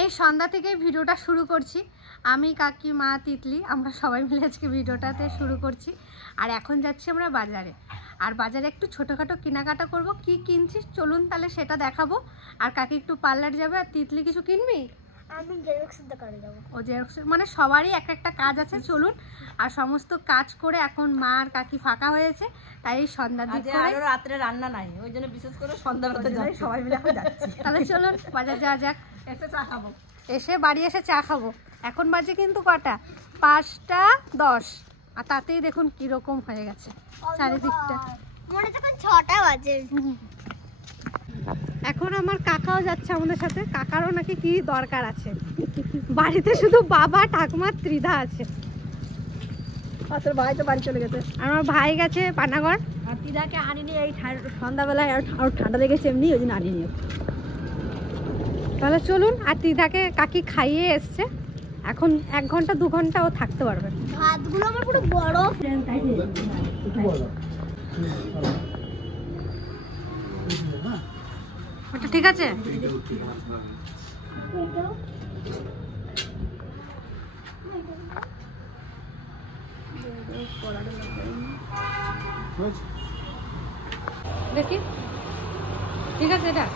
এই সন্ধ্যা থেকেই ভিডিওটা শুরু করছি। আমি, কাকি, মা, তিতলি আমরা সবাই মিলে আজকে ভিডিওটাতে শুরু করছি। আর এখন যাচ্ছি আমরা বাজারে। আর বাজারে একটু ছোটোখাটো কেনাকাটা করব। কি কিনছিস চলুন তাহলে সেটা দেখাবো। আর কাকি একটু পার্লার যাবে। আর তিতলি কিছু কিনবি? আমি জেরক্সের দোকানে যাব। ও জেরক্স, মানে সবারই একটা কাজ আছে। চলুন। আর সমস্ত কাজ করে এখন মা আর কাকি ফাঁকা হয়েছে, তাই এই সন্ধ্যার দিক করে রাত্রে রান্না নাই, ওই জন্য বিশেষ করে সন্ধ্যাবেলাতে যাই সবাই মিলে এখন যাচ্ছি। তাহলে চলুন বাজার যাওয়া যাক। এসে চা খাবো, এসে বাড়ি এসে চা খাবো। এখন বাজে কিন্তু কটা, 5টা 10। আর তাতেই দেখুন কিরকম হয়ে গেছে চারিদিকটা। মনে যখন 6টা বাজে। এখন আমার কাকাও যাচ্ছে আমাদের সাথে। কাকারও নাকি কি দরকার আছে। বাড়িতে শুধু বাবা, ঠাকুমা, ত্রিধা আছে। তোর ভাই তো বাড়ি চলে গেছে। আমার ভাই গেছে পানাগড়। আর ত্রিধাকে আনিনি এই সন্ধ্যাবেলায়, আর ঠান্ডা লেগেছে এমনি, ওই জন্য আনিনি। তাহলে চলুন। আর ত্রিধাকে কাকি খাইয়ে এসছে। এখন 1 ঘন্টা 2 ঘন্টা ও থাকতে পারবে। ভাতগুলো আমার পুরো বড়। ওটা ঠিক আছে? দেখি ঠিক আছে এটা।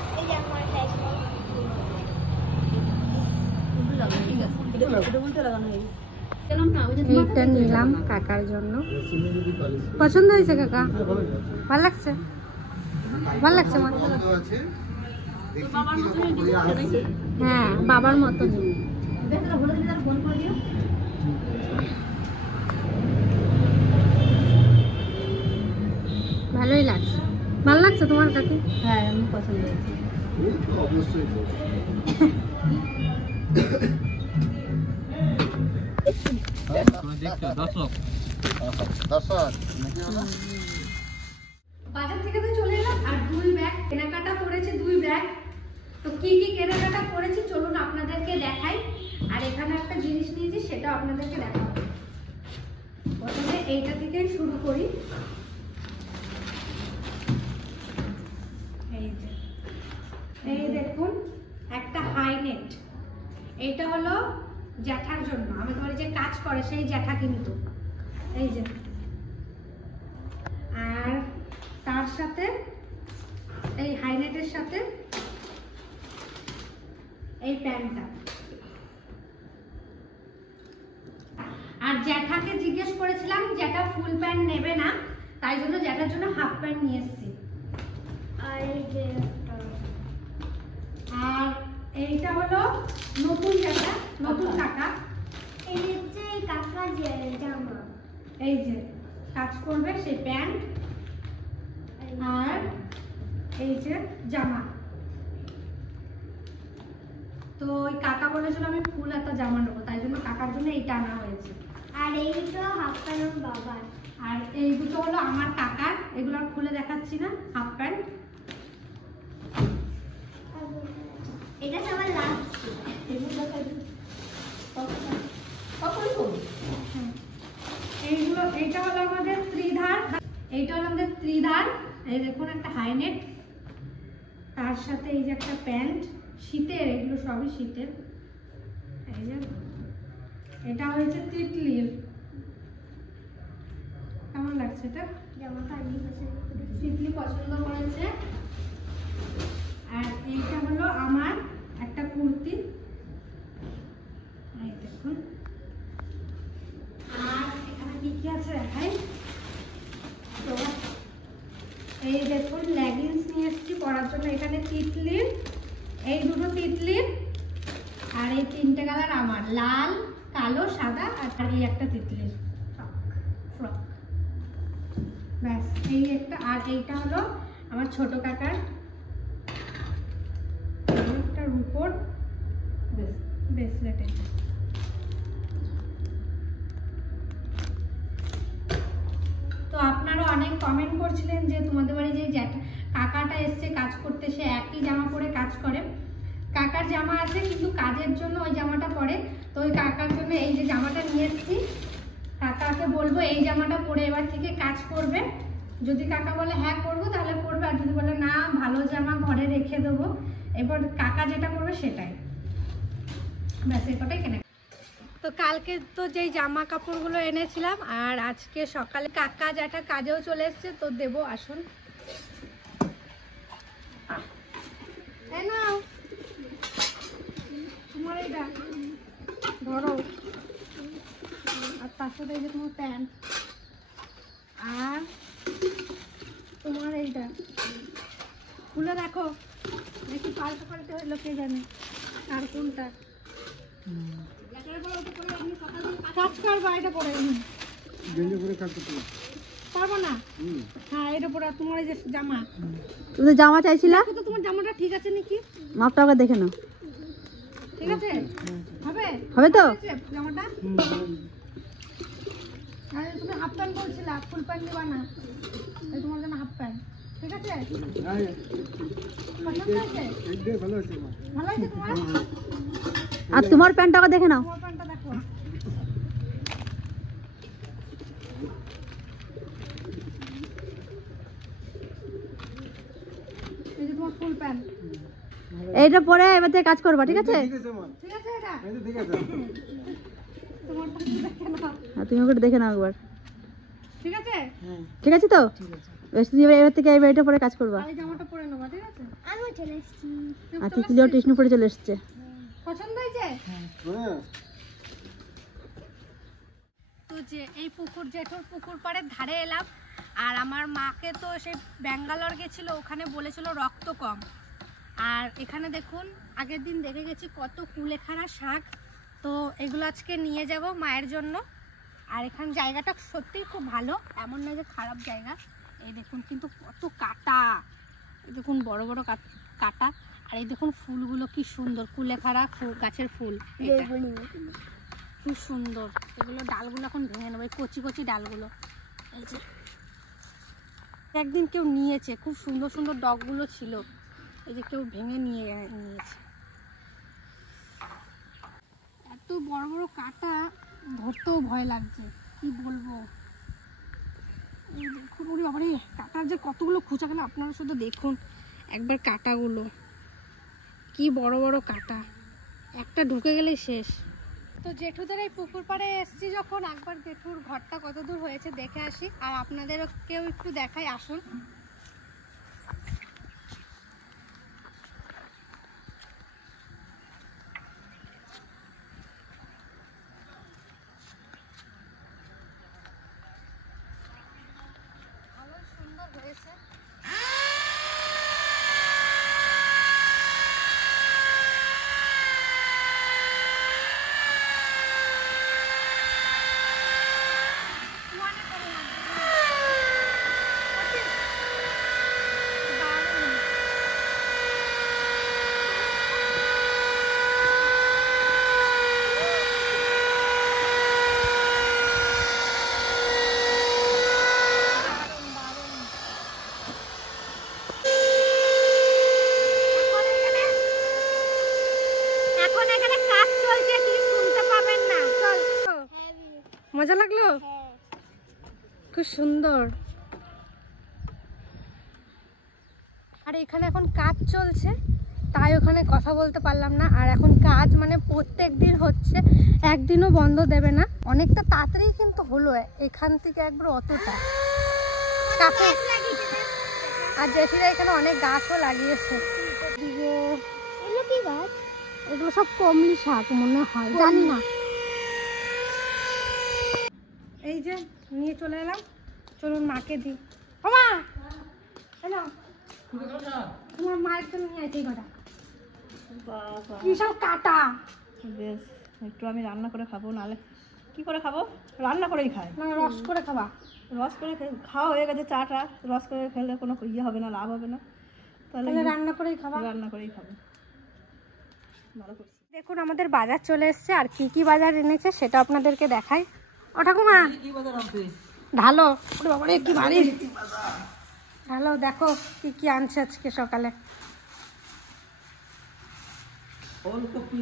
এইটা নিলাম কাকার জন্য। পছন্দ হয়েছে কাকা? ভালো লাগছে? ভালো লাগছে মা? হ্যাঁ বাবার মতো। ভালোই লাগছে। ভালো লাগছে তোমার কাকি? হ্যাঁ আমি পছন্দ হয়েছে। বাজার থেকে তো চলে এলাম। আর 2 ব্যাগ কেনাকাটা করেছি, 2 ব্যাগ। তো কি কি কেনাকাটা করেছি চলুন আপনাদেরকে দেখাই। আর এখানে একটা জিনিস নিয়েছি, সেটা আপনাদেরকে দেখাবো। প্রথমে এইটা থেকে শুরু করি। এই দেখুন একটা হাইনেট। এইটা হলো জ্যাঠার জন্য। আমাদের বাড়ি যে কাজ করে সেই জ্যাঠা কিন্তু। এই যে, আর তার সাথে এই হাইনেটের সাথে এই প্যান্টটা। আর জ্যাঠাকে জিজ্ঞেস করেছিলাম, জ্যাঠা ফুল প্যান্ট নেবে না, তাই জন্য জ্যাঠার জন্য হাফ প্যান্ট নিয়ে এসেছি। আর এইটা হলো নতুন জ্যাঠা, নতুন কাকা। এই হচ্ছে কাকার জামা। এই যে কাজ করবে সেই প্যান্ট। আর এই যে জামা। তো ওই কাকা বলেছিল আমি ফুল একটা জামা নেবো, তাই জন্য কাকার জন্য এইটা আনা হয়েছে। আর এই দুটো হাফ প্যান্ট বাবার। আর এই দুটো হলো আমার কাকার। এগুলো আর খুলে দেখাচ্ছি না, হাফ প্যান্ট। এটা সবার লাস্ট। এইগুলো, এইটা হলো আমাদের ত্রিধার। এইটা হলো আমাদের ত্রিধার। এই দেখুন একটা হাইনেট, তার সাথে এই যে একটা প্যান্ট শীতের। এগুলো সবই শীতের। এই যে এটা হয়েছে তিতলির। কেমন লাগছে এটা? জামাটা আমি তিতলি পছন্দ করেছে। আর এইটা হলো আমার একটা কুর্তি। এই দেখুন। আর এখানে কি কি আছে দেখাই। তো এই দেখুন লেগিংস নিয়ে এসেছি পরার জন্য। এখানে তিতলির, এই দুটো তিতলির। আর এই 3টে কালার আমার, লাল, কালো, সাদা। আর এই একটা তিতলির ফ্রক। ব্যাস এই একটা। আর এইটা হলো আমার ছোট কাকার একটা রূপোর ব্রেসলেট। তো আপনারা অনেক কমেন্ট করছিলেন যে তোমাদের বাড়ি যে জ্যাঠা কাকাটা এসছে কাজ করতে, সে একই জামা পরে কাজ করে। কাকার জামা আছে কিন্তু কাজের জন্য ওই জামাটা পরে। তো ওই কাকার জন্য এই যে জামাটা নিয়ে এসেছি। কাকাকে বলবো এই জামাটা পরে এবার থেকে কাজ করবে। যদি কাকা বলে হ্যাঁ করবো তাহলে করবে, আর যদি বলে না ভালো জামা ঘরে রেখে দেবো, এবার কাকা যেটা করবে সেটাই। ব্যাস এই কটাই কেনে। তো কালকে তো যেই জামা কাপড়গুলো এনেছিলাম, আর আজকে সকালে কাকা জ্যাঠা কাজেও চলে এসছে, তো দেবো, আসুন। এই নাও তোমার এইটা ধরো, আর তার সাথে এই যে তোমার প্যান্ট, আর তোমার এইটা খুলে রাখো, দেখি পাল্টে পাল্টে হইলো কে জানে আর কোনটা। কাজ করবা এটা পরে পারবো না। হ্যাঁ এটা পরে তোমার এই যে জামা, তুমি জামা চাইছিলা, তো তোমার জামাটা ঠিক আছে নাকি? মাপটা আগে দেখে নাও। ঠিক আছে, হবে হবে তো? জামাটা তুমি হাফ প্যান্ট বলছিলা, ফুল প্যান্ট দিবা না, তাই তোমার জন্য হাফ প্যান্ট। ঠিক আছে, পছন্দ হয়েছে? ভালো হয়েছে তোমার? আর তোমার প্যান্টটাকে দেখে নাও। তোমার প্যান্টটা দেখো, এই যে তোমার ফুল প্যান্ট। এইটা পরে এবার থেকে কাজ করবা, ঠিক আছে? ঠিক আছে, এটা তোমার প্যান্ট দেখে নাও। আর তুমি ওকে দেখে নাও একবার। ঠিক আছে, ঠিক আছে তো? বেশ, তুমি এবার থেকে এবার এটা পরে কাজ করবা। এই জামাটা পরে নেবা, ঠিক আছে? আমিও চলে এসেছি। আর তিতলিও টিউশন পরে চলে এসছে। পছন্দ হয়েছে? তো যে এই পুকুর, জেঠুর পুকুর পাড়ের ধারে এলাম, আর আমার মাকে তো সেই ব্যাঙ্গালোর গেছিল, ওখানে বলেছিল রক্ত কম। আর এখানে দেখুন আগের দিন দেখে গেছি কত কুলেখাড়া শাক, তো এগুলো আজকে নিয়ে যাব মায়ের জন্য। আর এখানে জায়গাটা সত্যিই খুব ভালো, এমন না যে খারাপ জায়গা। এই দেখুন কিন্তু কত কাটা, এই দেখুন বড় বড় কাটা, আর এই দেখুন ফুলগুলো কি সুন্দর, কুলেখাড়া গাছের ফুল, এটা খুব সুন্দর। এগুলো ডালগুলো এখন ভেঙে নেবো, এই কচি কচি ডালগুলো। এই যে একদিন কেউ নিয়েছে, খুব সুন্দর সুন্দর ডগগুলো ছিল, এই যে কেউ ভেঙে নিয়েছে। এত বড় বড় কাটা, ধরতেও ভয় লাগছে, কি বলবো। এই দেখুন ওরে বাবারে, কাটার যে কতগুলো খোঁচা গেল, আপনারা শুধু দেখুন একবার কাটাগুলো, কি বড় বড় কাটা, একটা ঢুকে গেলেই শেষ। তো জেঠুদের এই পুকুর পাড়ে এসছি যখন, একবার জেঠুর ঘরটা কত দূর হয়েছে দেখে আসি, আর আপনাদেরও কেউ একটু দেখাই, আসুন। ভালো সুন্দর হয়েছে। এখন এখানে কাজ চলছে, কিছু শুনতে পাবেন না। চল, মজা লাগলো, খুব সুন্দর। আর এখানে এখন কাজ চলছে, তাই ওখানে কথা বলতে পারলাম না। আর এখন কাজ মানে প্রত্যেক দিন হচ্ছে, একদিনও বন্ধ দেবে না। অনেকটা তাড়াতাড়ি কিন্তু হলো, এখান থেকে একবার অতটা কাপড়। আর জেঠিরা এখানে অনেক গাছও লাগিয়েছে। এগুলো কি গাছ? এগুলো সব কমলি শাক মনে হয়, জানি না। এই যে নিয়ে চলে এলাম, চলুন মাকে দিই। ও মা, হ্যালো, তোমার মায়ের জন্য নিয়ে আছে এই কটা, কি সব কাটা। বেশ, একটু আমি রান্না করে খাবো, নাহলে কি করে খাবো? রান্না করেই খাই না, রস করে খাবা। রস করে খাওয়া হয়ে গেছে, চাটা রস করে খেলে কোনো ইয়ে হবে না, লাভ হবে না, তাহলে রান্না করেই খাবা। রান্না করেই খাবো। ভালো করছি। দেখুন আমাদের বাজার চলে এসছে, আর কি কি বাজার এনেছে সেটা আপনাদেরকে দেখাই। ও ঠাকুমা, ঢালো, ওরে বাবারে কি ভারী ঢালো। দেখো কি কি আনছে আজকে সকালে। ওলকপি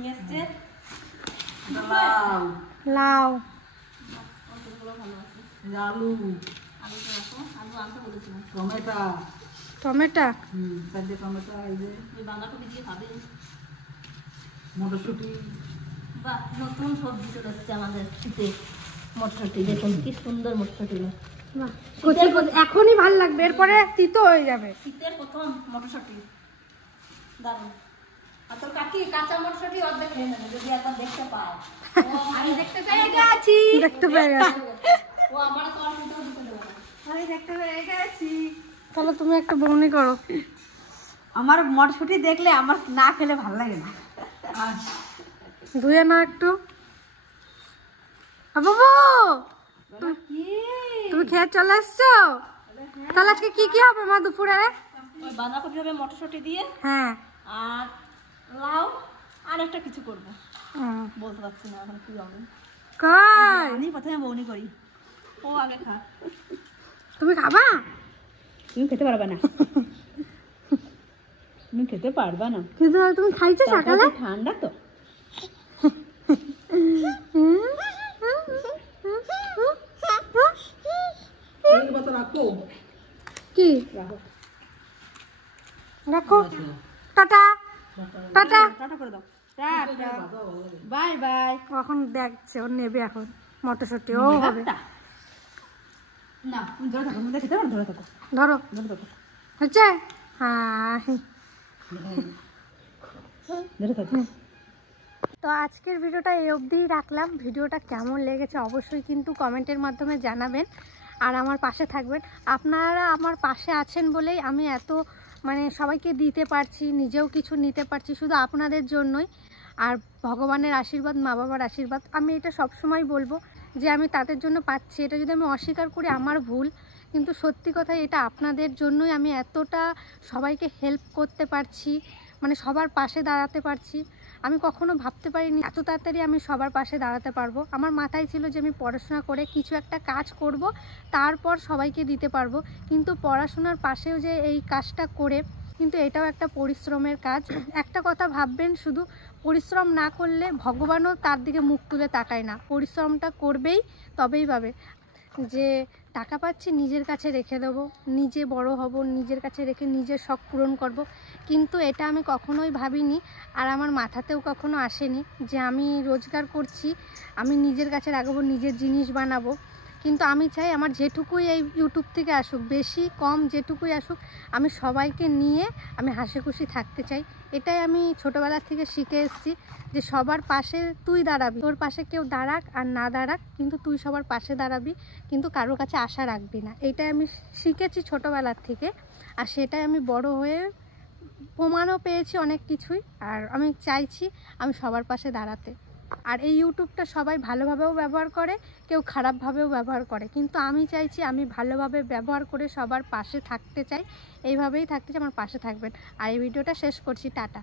নিয়ে এসছে, লাউ, আলু, টমেটো, টমেটো, টমেটো, এই যে বাঁধাকপি দিয়ে খাবে, মটরশুঁটি। বাহ, নতুন সবজি চলে এসছে আমাদের শীতে। মটরশুঁটি দেখুন কি সুন্দর মটরশুঁটি। বাহ, কচি কচি এখনই ভাল লাগবে, এরপরে তিতো হয়ে যাবে। শীতের প্রথম মটরশুঁটি দারুণ। আর তোর কাকি কাঁচা মটরশুঁটি অর্ধেক খেয়ে নেবে যদি একবার দেখতে পায়। আমি দেখতে পেয়ে গেছি। দেখতে পেয়ে গেছে। ও আমার তো আর দুটো দিতে দেবে না। আমি দেখতে পেয়ে গেছি। তাহলে তুমি একটা বউনি করো। আমার মটরশুঁটি দেখলে আমার না খেলে ভালো লাগে না। ধুয়ে না একটু। বাবু তুমি খেয়ে চলে এসছো? তাহলে আজকে কি কি হবে মা দুপুরে? ওই বাঁধাকপি হবে মটরশুঁটি দিয়ে, হ্যাঁ, আর লাউ, আর একটা কিছু করবো হুম। বলতে পারছি না এখন কি হবে। কই আমি প্রথমে বউনি করি। ও আগে খা। তুমি খাবা? তুমি খেতে পারবে না। তুমি খেতে পারবে না। কিন্তু তুমি খাইছো সকালে? ঠান্ডা তো। কি রাখো। Tata tata. টাটা করে দাও। টাটা। Bye bye. এখন দেখছে ও নেবে এখন মটরশুঁটি ও হবে। না তুমি ধরে থাকো, তুমি খেতে পারো, ধরে থাকো, ধরো ধরে থাকো, হচ্ছে। হ্যাঁ, ধরে থাকো। তো আজকের ভিডিওটা এই অবধিই রাখলাম। ভিডিওটা কেমন লেগেছে অবশ্যই কিন্তু কমেন্টের মাধ্যমে জানাবেন, আর আমার পাশে থাকবেন। আপনারা আমার পাশে আছেন বলেই আমি এত মানে সবাইকে দিতে পারছি, নিজেও কিছু নিতে পারছি, শুধু আপনাদের জন্যই। আর ভগবানের আশীর্বাদ, মা বাবার আশীর্বাদ, আমি এটা সবসময় বলবো যে আমি তাদের জন্য পাচ্ছি। এটা যদি আমি অস্বীকার করি আমার ভুল, কিন্তু সত্যি কথা এটা আপনাদের জন্যই আমি এতটা সবাইকে হেল্প করতে পারছি, মানে সবার পাশে দাঁড়াতে পারছি। আমি কখনো ভাবতে পারিনি এত তাড়াতাড়ি আমি সবার পাশে দাঁড়াতে পারবো। আমার মাথায় ছিল যে আমি পড়াশোনা করে কিছু একটা কাজ করব, তারপর সবাইকে দিতে পারবো। কিন্তু পড়াশোনার পাশেও যে এই কাজটা করে, কিন্তু এটাও একটা পরিশ্রমের কাজ। একটা কথা ভাববেন, শুধু পরিশ্রম না করলে ভগবানও তার দিকে মুখ তুলে তাকায় না। পরিশ্রমটা করবেই, তবেই পাবে। যে টাকা পাচ্ছি নিজের কাছে রেখে দেবো, নিজে বড় হব, নিজের কাছে রেখে নিজের শখ পূরণ করব, কিন্তু এটা আমি কখনোই ভাবিনি, আর আমার মাথাতেও কখনো আসেনি যে আমি রোজগার করছি, আমি নিজের কাছে রাখবো, নিজের জিনিস বানাবো। কিন্তু আমি চাই আমার যেটুকুই এই ইউটিউব থেকে আসুক, বেশি কম যেটুকুই আসুক, আমি সবাইকে নিয়ে আমি হাসি খুশি থাকতে চাই। এটাই আমি ছোটোবেলা থেকে শিখে এসেছি যে সবার পাশে তুই দাঁড়াবি, তোর পাশে কেউ দাঁড়াক আর না দাঁড়াক, কিন্তু তুই সবার পাশে দাঁড়াবি, কিন্তু কারোর কাছে আশা রাখবি না। এটাই আমি শিখেছি ছোটোবেলার থেকে, আর সেটাই আমি বড় হয়ে প্রমাণও পেয়েছি অনেক কিছুই। আর আমি চাইছি আমি সবার পাশে দাঁড়াতে। আর এই ইউটিউবটা সবাই ভালোভাবেও ব্যবহার করে, কেউ খারাপভাবেও ব্যবহার করে, কিন্তু আমি চাইছি আমি ভালোভাবে ব্যবহার করে সবার পাশে থাকতে চাই। এইভাবেই থাকতে চাই, আমার পাশে থাকবেন। আর এই ভিডিওটা শেষ করছি, টাটা।